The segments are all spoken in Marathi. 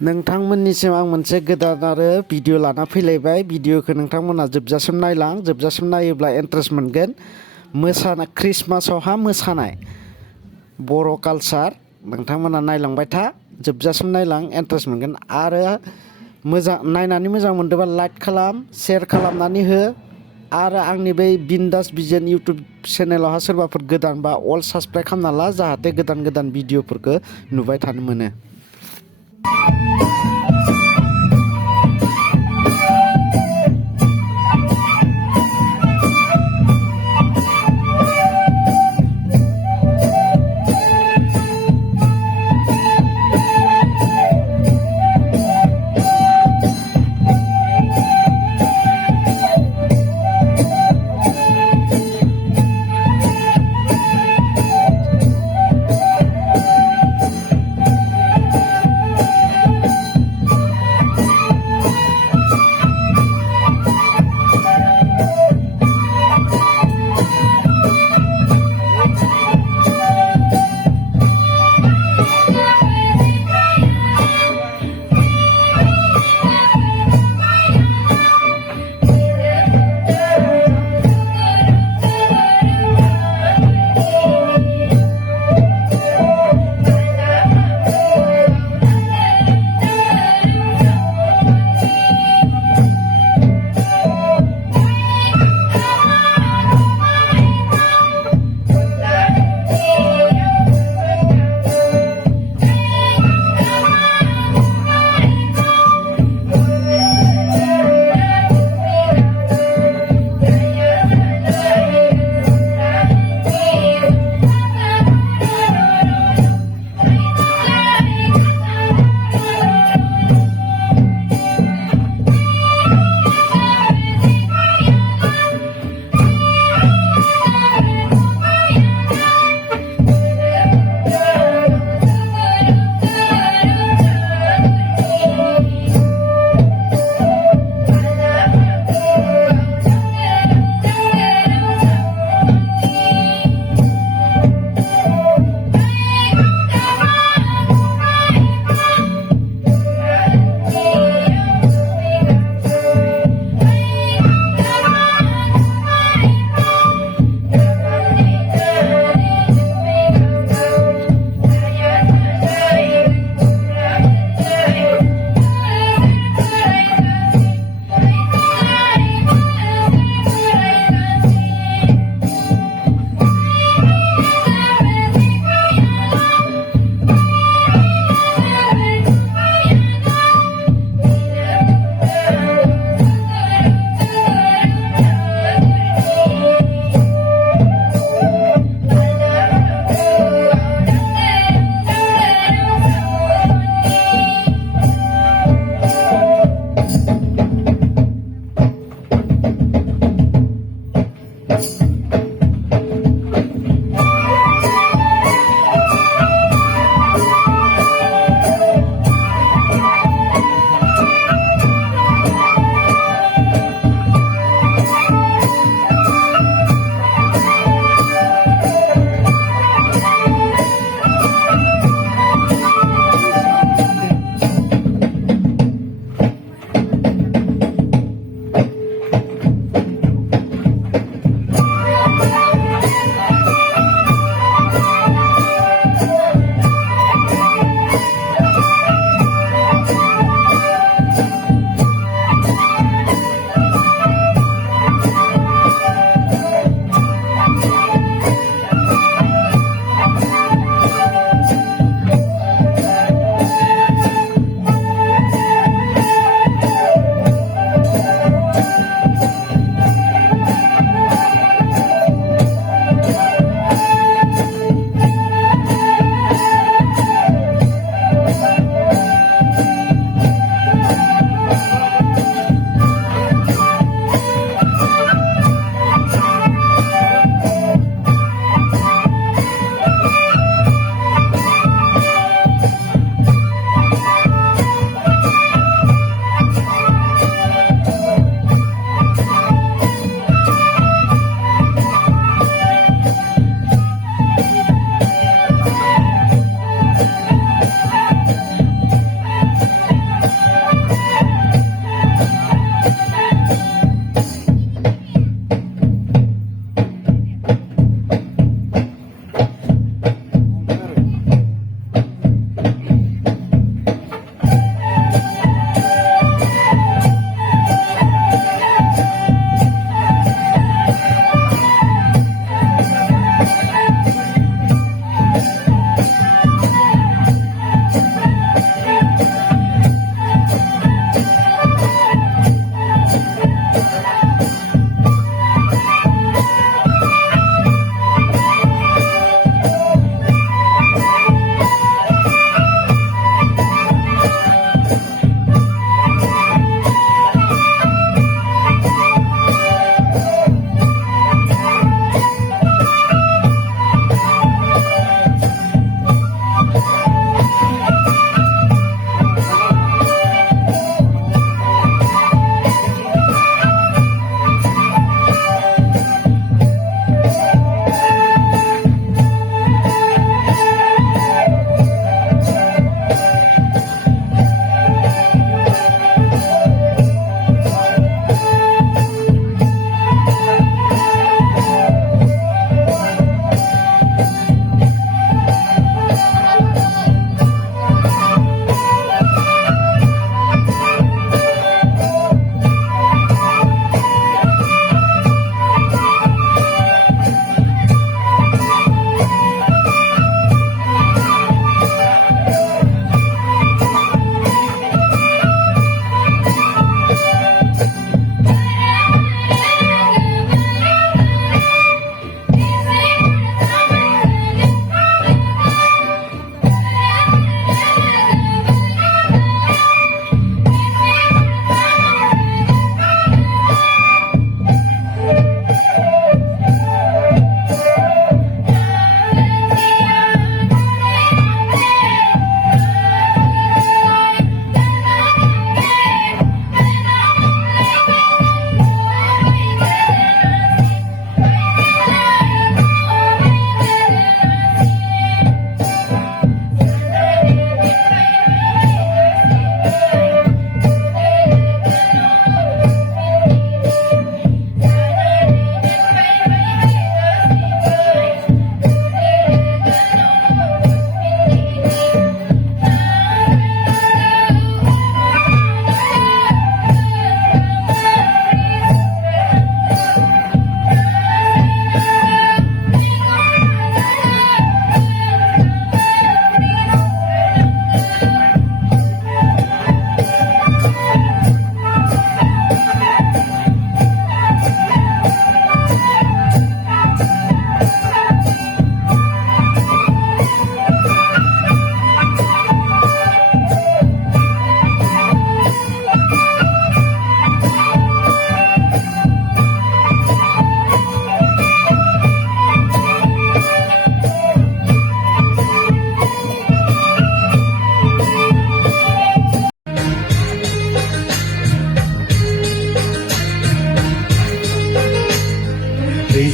नोंथांमोननिसिम आं मोनसे गोदान आरो भिडिअ लाना फैलायबाय। भिडिअखौ नोंथांमोना जोबजासिम नायलां। जोबजासिम नायोब्ला इन्ट्रेस्ट मोनगोन। मोसानाय ख्रिस्टमासावहा मोसानाय बर' कालचार नोंथांमोना नायलांबाय था। जोबजासिम नायलां इन्ट्रेस्ट मोनगोन। आरो नायनानै मोजां मोनदोंबा लाइक खालाम, शेयार खालामनानै हो। आरो आंनि बै बिन्दास बिजन इउटुब चेनेलावहा सोरबाफोर गोदानबा अल साबसक्राइब खालामना ला, जाहाथे गोदान गोदान भिडिअफोरखौ नुबाय थानो मोनो।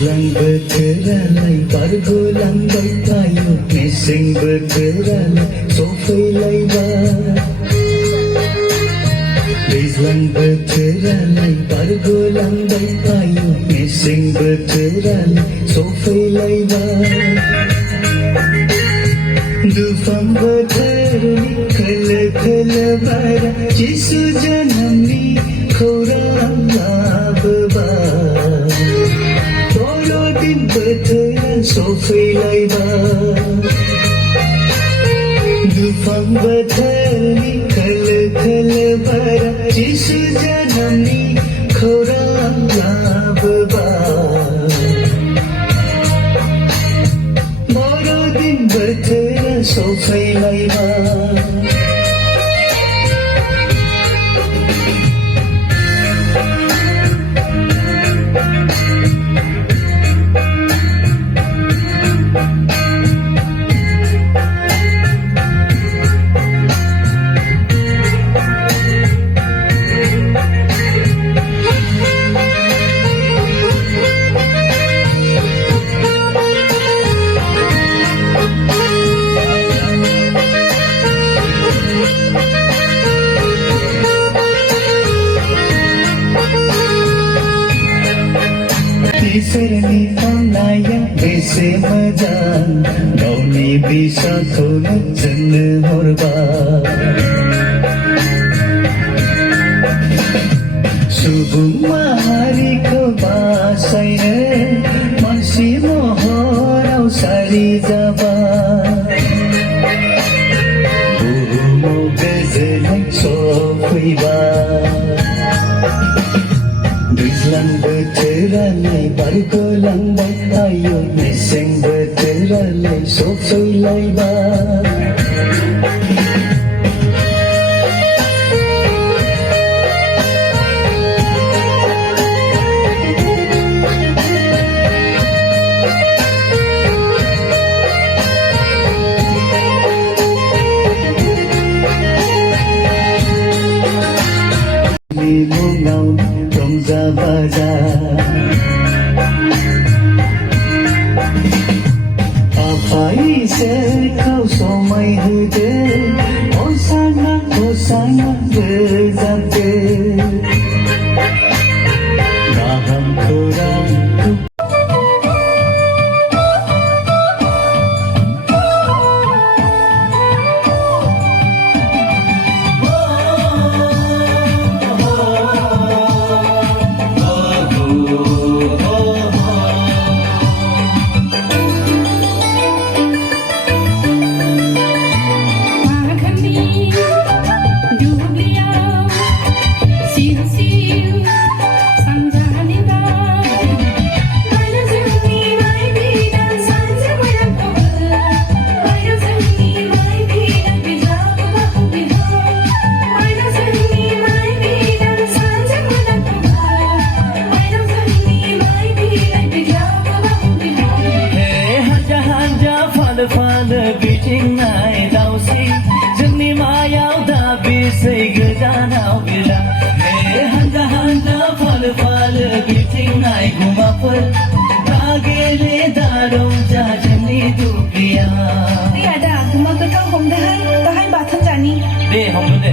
दैज्लां बोथोरालाय बारग'लांबाय थायो मेसें बोथोरालाय सफैलायबाय दैज्लां बोथोरालाय बारग'लांबाय थायो मेसें बोथोरालाय सफैलायबाय दुफां बोथोरनि खोलो खोलो बारा जिसु जोनोमनि खौरां लाबोबाय बर'दिन बोथोरा सफैलायबाय दुफां बोथोरनि खोलो खोलो बारा जिसु जोनोमनि खौरां लाबोबाय बर'दिन बोथोरा सफैलायबाय इसोरनि अननाया बेसे मोजां गावनि बिसाखौनो जोंनो हरबाय सुबुं माहारिखौ बासायनो मानसि महराव सारि जाबाय बुहुमाव गोजोनै सफैबाय दैज्लां बोथोरालाय बारग'लांबाय थायो मेसें बोथोरालाय सफैलायबाय मुङाव रंजा बाजा आफा इसोरखौ समायहोदो हसाना हसाना रोजाबदो गाहाम खौरां बिथिंनाय दावसि जोंनि मायाव दा बेसै गोदानाव बिरा हे हानजा हानजा फालो फालो बिथिंनाय गुमाफोर दा गेले दा रंजा जोंनि दुब्लियाव आदा गुमाखौ हमदोहाय दाहाय बाथोन जानि दे हमदो दे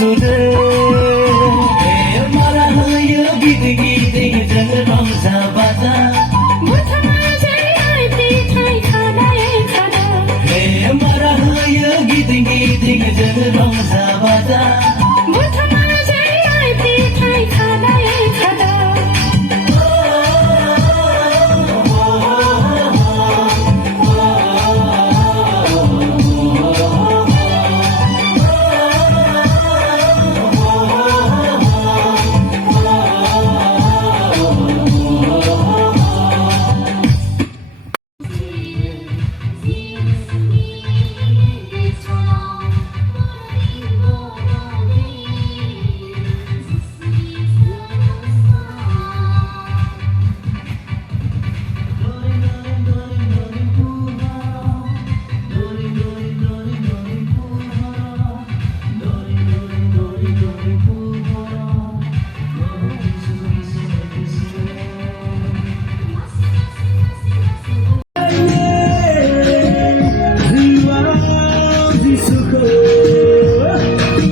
सुदो माला होयो गिदिं गिदिं जों रंजा बाजा माला होयो गिदिं गिदिं जों रंजा बाजा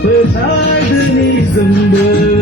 Betadani zambı